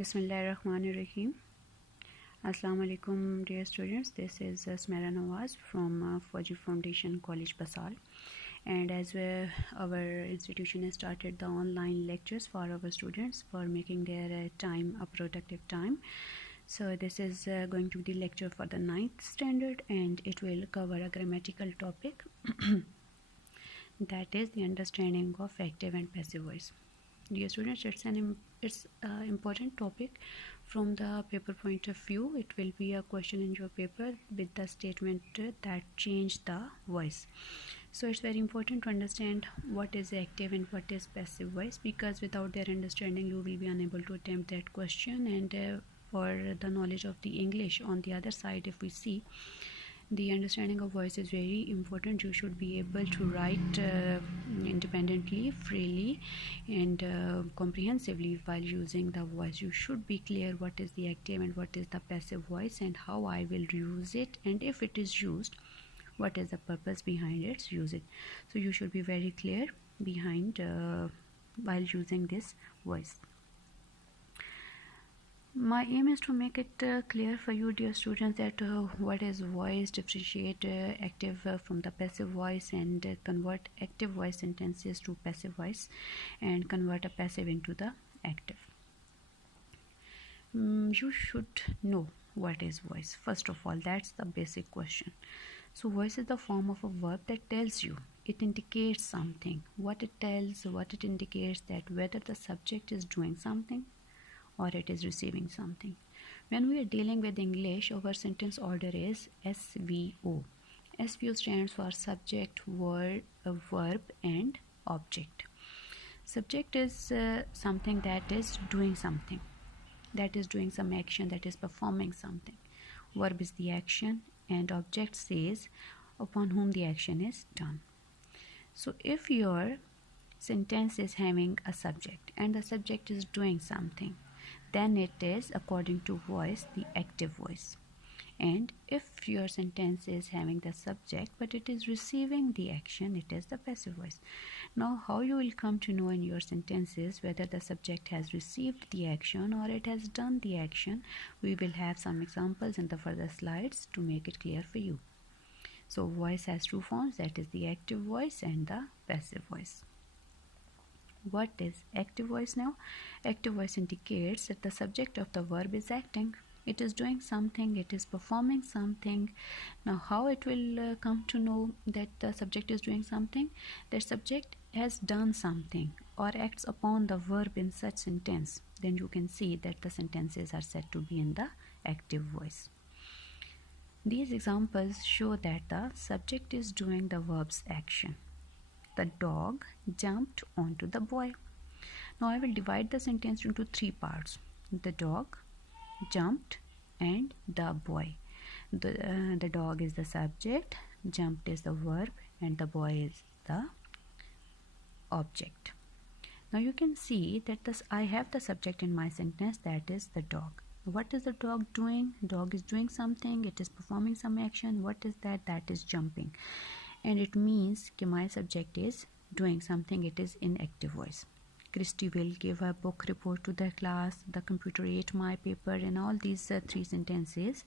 Bismillahirrahmanirrahim. Assalamu alaikum, dear students. This is Smera Nawaz from Fauji Foundation College Basal. And as our institution has started the online lectures for our students for making their time a productive time. So this is going to be the lecture for the 9th standard, and it will cover a grammatical topic that is the understanding of active and passive voice. Dear students, it's an important topic from the paper point of view. It will be a question in your paper with the statement that change the voice. So it's very important to understand what is active and what is passive voice, because without their understanding you will be unable to attempt that question. And for the knowledge of the English on the other side, if we see, the understanding of voice is very important. You should be able to write independently, freely, and comprehensively while using the voice. You should be clear what is the active and what is the passive voice, and how I will use it, and if it is used, what is the purpose behind its usage. So you should be very clear behind while using this voice. My aim is to make it clear for you, dear students, that what is voice, differentiate active from the passive voice, and convert active voice sentences to passive voice, and convert a passive into the active. You should know what is voice. First of all, that's the basic question. So voice is the form of a verb that tells you, it indicates something. What it tells, what it indicates, that whether the subject is doing something or it is receiving something. When we are dealing with English, our sentence order is SVO. SVO stands for subject, word, verb, and object. Subject is something that is doing something, that is doing some action, that is performing something. Verb is the action, and object says upon whom the action is done. So if your sentence is having a subject and the subject is doing something, then it is, according to voice, the active voice. And if your sentence is having the subject but it is receiving the action, it is the passive voice. Now, how you will come to know in your sentences whether the subject has received the action or it has done the action, we will have some examples in the further slides to make it clear for you. So voice has two forms, that is the active voice and the passive voice. What is active voice now? Active voice indicates that the subject of the verb is acting. It is doing something, it is performing something. Now, how it will come to know that the subject is doing something? The subject has done something or acts upon the verb in such sentence. Then you can see that the sentences are said to be in the active voice. These examples show that the subject is doing the verb's action. The dog jumped onto the boy. Now I will divide the sentence into three parts: the dog, jumped, and the boy. The dog is the subject, jumped is the verb, and the boy is the object. Now you can see that I have the subject in my sentence, that is the dog. What is the dog doing? Dog is doing something, it is performing some action. What is that? That is jumping. And it means that my subject is doing something, it is in active voice. Christy will give a book report to the class, the computer ate my paper. In all these three sentences,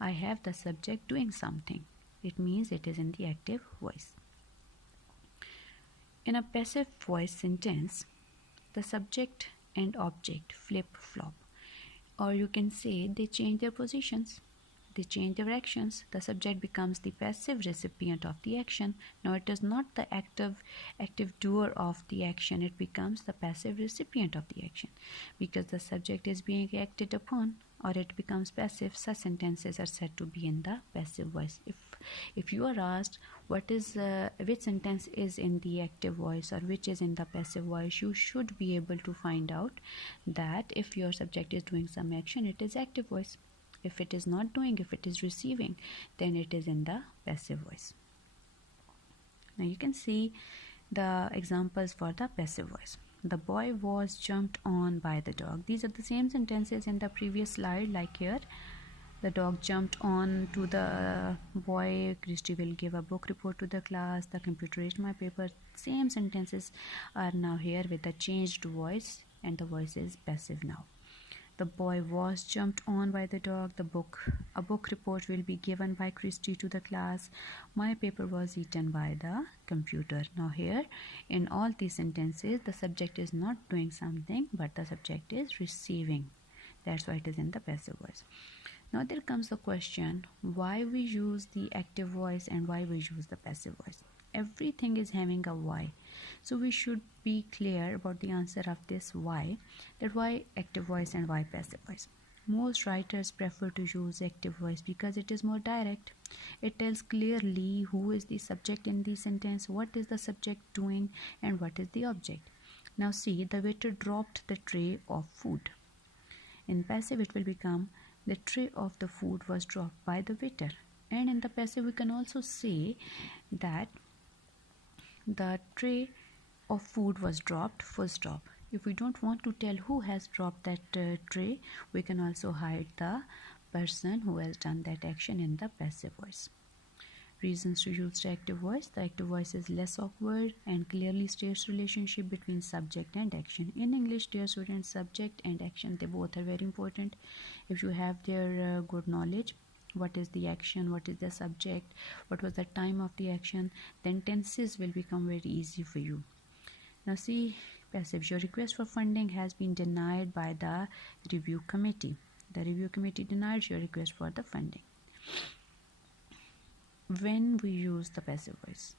I have the subject doing something. It means it is in the active voice. In a passive voice sentence, the subject and object flip-flop, or you can say they change their positions. They change their actions. The subject becomes the passive recipient of the action. Now it is not the active doer of the action, it becomes the passive recipient of the action, because the subject is being acted upon, or it becomes passive. Such sentences are said to be in the passive voice. If you are asked what is which sentence is in the active voice or which is in the passive voice, you should be able to find out that if your subject is doing some action, it is active voice. If it is not doing, if it is receiving, then it is in the passive voice. Now you can see the examples for the passive voice. The boy was jumped on by the dog. These are the same sentences in the previous slide, like here. The dog jumped on to the boy. Christy will give a book report to the class. The computer ate my paper. Same sentences are now here with a changed voice, and the voice is passive now. The boy was jumped on by the dog. A book report will be given by Christy to the class. My paper was eaten by the computer. Now here, in all these sentences, the subject is not doing something, but the subject is receiving. That's why it is in the passive voice. Now there comes the question, why we use the active voice and why we use the passive voice. Everything is having a why. So we should be clear about the answer of this why, that why active voice and why passive voice. Most writers prefer to use active voice because it is more direct. It tells clearly who is the subject in the sentence, what is the subject doing, and what is the object. Now see, the waiter dropped the tray of food. In passive it will become, the tray of the food was dropped by the waiter. And in the passive we can also say that the tray of food was dropped, full stop. If we don't want to tell who has dropped that tray, we can also hide the person who has done that action in the passive voice. Reasons to use the active voice. The active voice is less awkward and clearly states relationship between subject and action. In English, dear students, subject and action, they both are very important. If you have their good knowledge, what is the action, what is the subject, what was the time of the action, then tenses will become very easy for you. Now see, passive, your request for funding has been denied by the review committee. The review committee denied your request for the funding. When we use the passive voice,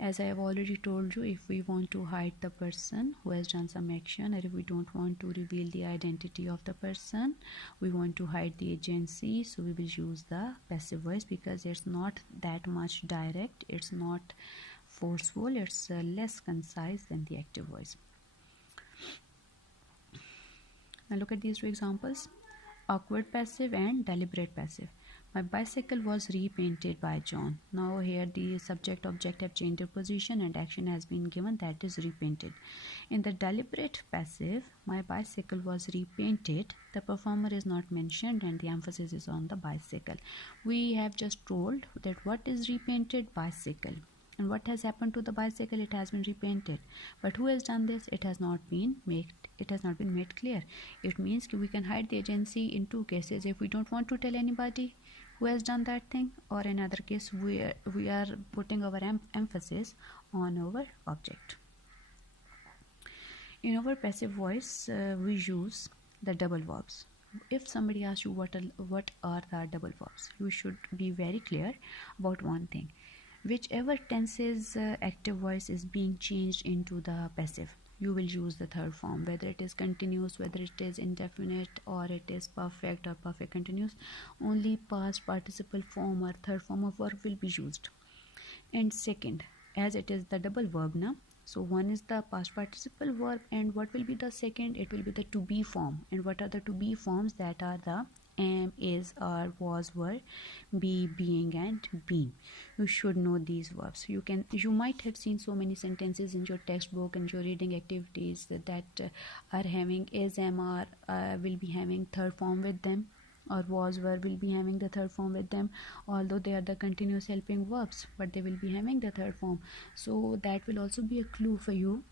as I have already told you, if we want to hide the person who has done some action, or if we don't want to reveal the identity of the person, we want to hide the agency, so we will use the passive voice because it's not that much direct, it's not forceful, it's less concise than the active voice. Now look at these two examples, awkward passive and deliberate passive. My bicycle was repainted by John. Now here the subject object have changed their position and action has been given, that is repainted. In the deliberate passive, my bicycle was repainted, the performer is not mentioned and the emphasis is on the bicycle. We have just told that what is repainted, bicycle. And what has happened to the bicycle, it has been repainted. But who has done this? It has not been made clear. It means we can hide the agency in two cases. If we don't want to tell anybody who has done that thing, or in another case we are putting our emphasis on our object. In our passive voice, we use the double verbs. If somebody asks you what are the double verbs, you should be very clear about one thing. Whichever tenses active voice is being changed into the passive, you will use the third form, whether it is continuous, whether it is indefinite, or it is perfect or perfect continuous. Only past participle form or third form of verb will be used. And second, as it is the double verb now, so one is the past participle verb, and what will be the second? It will be the to be form. And what are the to be forms? That are the am, is, are, was, were, be, being, and been. You should know these verbs. You might have seen so many sentences in your textbook and your reading activities that are having is, am, are, will be having third form with them, or was, were will be having the third form with them, although they are the continuous helping verbs, but they will be having the third form. So that will also be a clue for you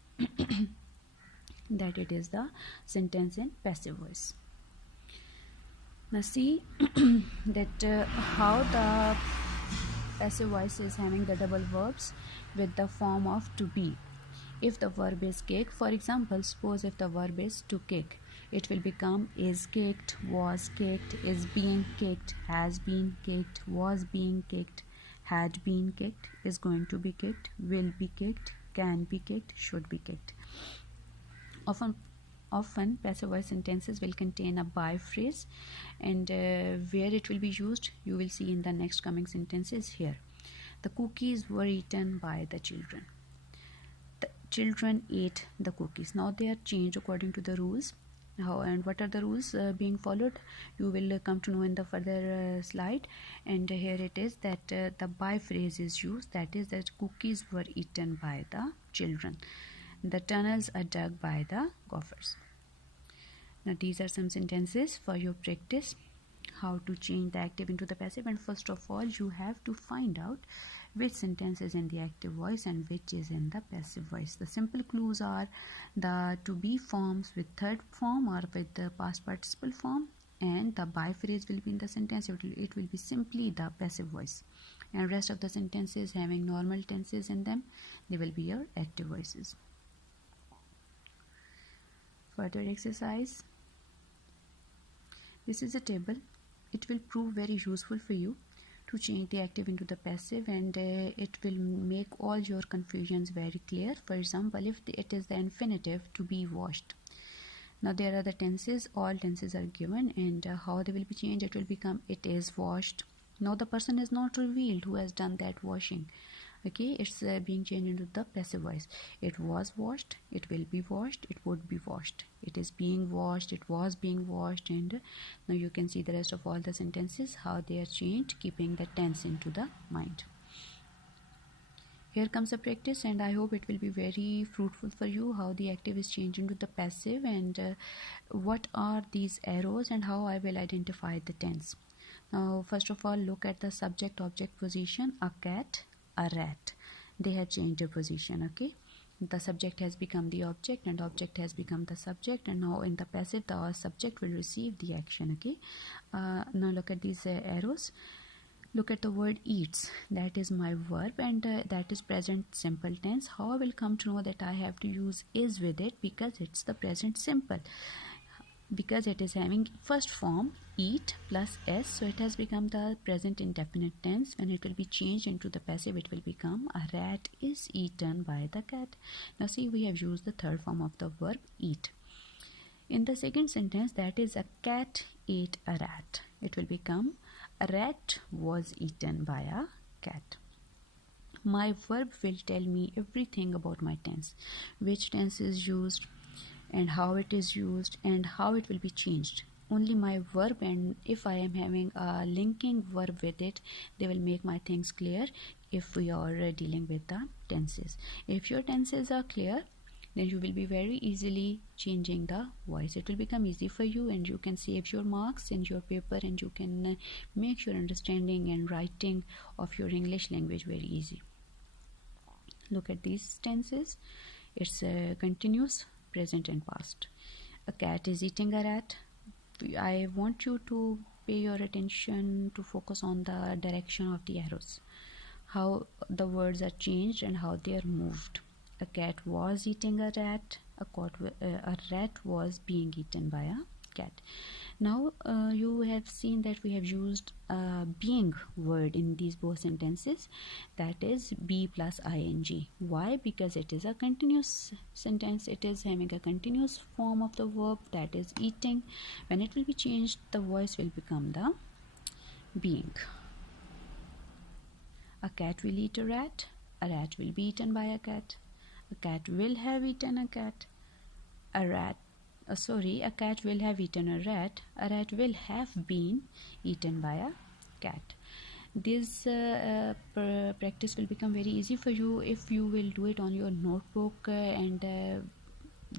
that it is the sentence in passive voice. Now see that how the passive voice is having the double verbs with the form of to be. If the verb is kick, for example, suppose if the verb is to kick, it will become is kicked, was kicked, is being kicked, has been kicked, was being kicked, had been kicked, is going to be kicked, will be kicked, can be kicked, should be kicked. Often passive voice sentences will contain a by phrase, and where it will be used you will see in the next coming sentences here. The cookies were eaten by the children. The children ate the cookies. Now they are changed according to the rules. How and what are the rules being followed, you will come to know in the further slide. And here it is that the by phrase is used, that is that cookies were eaten by the children. The tunnels are dug by the gophers. Now these are some sentences for your practice, how to change the active into the passive, and first of all you have to find out which sentence is in the active voice and which is in the passive voice. The simple clues are the to be forms with third form or with the past participle form, and the by phrase will be in the sentence. It will be simply the passive voice, and rest of the sentences having normal tenses in them, they will be your active voices. Further exercise. This is a table. It will prove very useful for you to change the active into the passive, and it will make all your confusions very clear. For example, if it is the infinitive to be washed, now there are the tenses, all tenses are given, and how they will be changed. It will become it is washed. Now the person is not revealed who has done that washing. Okay, it's being changed into the passive voice. It was washed, it will be washed, it would be washed, it is being washed, it was being washed, and now you can see the rest of all the sentences how they are changed, keeping the tense into the mind. Here comes a practice, and I hope it will be very fruitful for you how the active is changed into the passive, and what are these arrows and how I will identify the tense. Now first of all, look at the subject object position. A cat, a rat, they have changed their position. Okay, the subject has become the object and object has become the subject, and now in the passive the subject will receive the action. Okay, now look at these arrows. Look at the word eats, that is my verb, and that is present simple tense. How I will come to know that I have to use is with it? Because it's the present simple, because it is having first form eat plus s, so it has become the present indefinite tense. When it will be changed into the passive, it will become a rat is eaten by the cat. Now see, we have used the third form of the verb eat. In the second sentence, that is a cat ate a rat, it will become a rat was eaten by a cat. My verb will tell me everything about my tense, which tense is used and how it is used and how it will be changed. Only my verb, and if I am having a linking verb with it, they will make my things clear if we are dealing with the tenses. If your tenses are clear, then you will be very easily changing the voice. It will become easy for you, and you can save your marks in your paper, and you can make your understanding and writing of your English language very easy. Look at these tenses. It's continuous, present and past. A cat is eating a rat. I want you to pay your attention to focus on the direction of the arrows, how the words are changed and how they are moved. A cat was eating a rat, a rat was being eaten by a cat. Now you have seen that we have used a being word in these both sentences, that is be plus ing. Why? Because it is a continuous sentence, it is having a continuous form of the verb, that is eating. When it will be changed, the voice will become the being. A cat will eat a rat will be eaten by a cat. A cat will have eaten a cat. A cat will have eaten a rat will have been eaten by a cat. This practice will become very easy for you if you will do it on your notebook and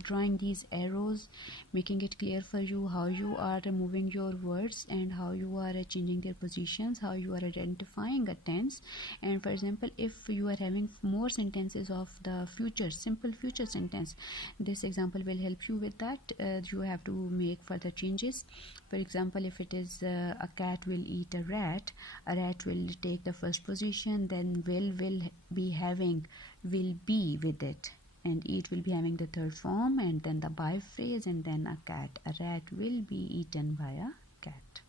drawing these arrows, making it clear for you how you are moving your words and how you are changing their positions, how you are identifying a tense. And for example, if you are having more sentences of the future, simple future sentence, this example will help you with that. You have to make further changes. For example, if it is a cat will eat a rat will take the first position, then will be having will be with it, and eat will be having the third form, and then the by phrase, and then a rat will be eaten by a cat.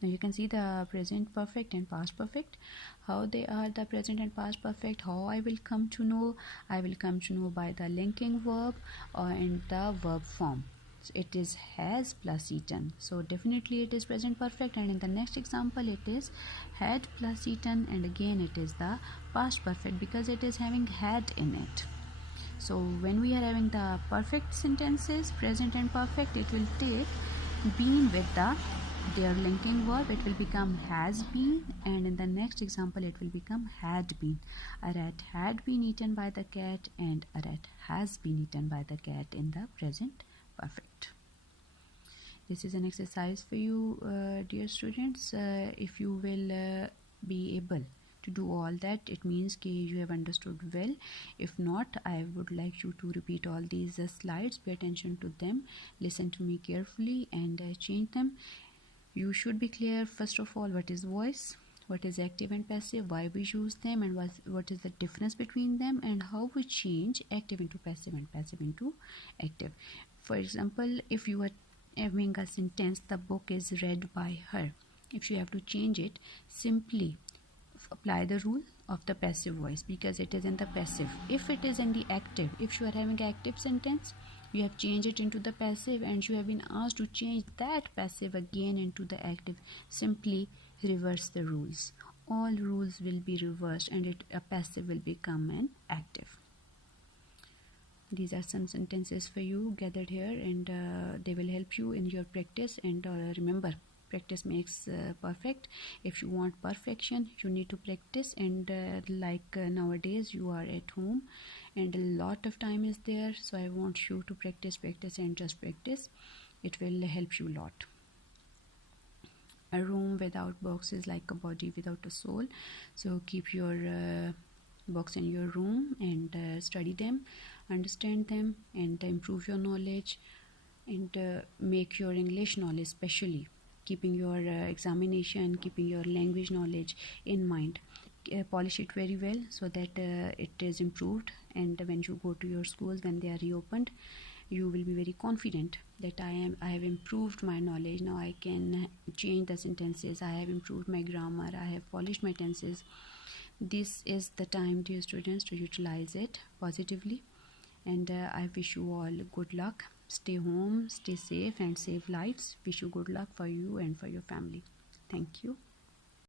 Now you can see the present perfect and past perfect, how they are the present and past perfect. How I will come to know? I will come to know by the linking verb and the verb form. So it is has plus eaten, so definitely it is present perfect. And in the next example, it is had plus eaten, and again it is the past perfect because it is having had in it. So when we are having the perfect sentences, present and perfect, it will take been with their linking verb, it will become has been, and in the next example it will become had been. A rat had been eaten by the cat, and a rat has been eaten by the cat in the present perfect. This is an exercise for you, dear students. If you will be able to do all that, it means that you have understood well. If not, I would like you to repeat all these slides, pay attention to them, listen to me carefully, and change them. You should be clear, first of all, what is voice, what is active and passive, why we use them, and what is the difference between them, and how we change active into passive and passive into active. For example, if you are having a sentence, the book is read by her. If you have to change it, simply apply the rule of the passive voice, because it is in the passive. If it is in the active, if you are having an active sentence, you have changed it into the passive and you have been asked to change that passive again into the active, simply reverse the rules. All rules will be reversed and a passive will become an active. These are some sentences for you gathered here, and they will help you in your practice. And remember, practice makes perfect. If you want perfection, you need to practice. And nowadays you are at home and a lot of time is there, so I want you to practice and just practice. It will help you a lot. A room without books is like a body without a soul. So keep your books in your room and study them, understand them, and improve your knowledge, and make your English knowledge, especially keeping your examination, keeping your language knowledge in mind. Polish it very well so that it is improved, and when you go to your schools, when they are reopened, you will be very confident that I have improved my knowledge. Now I can change the sentences, I have improved my grammar, I have polished my tenses. This is the time, dear students, to utilize it positively, and I wish you all good luck. Stay home, stay safe, and save lives. Wish you good luck for you and for your family. Thank you.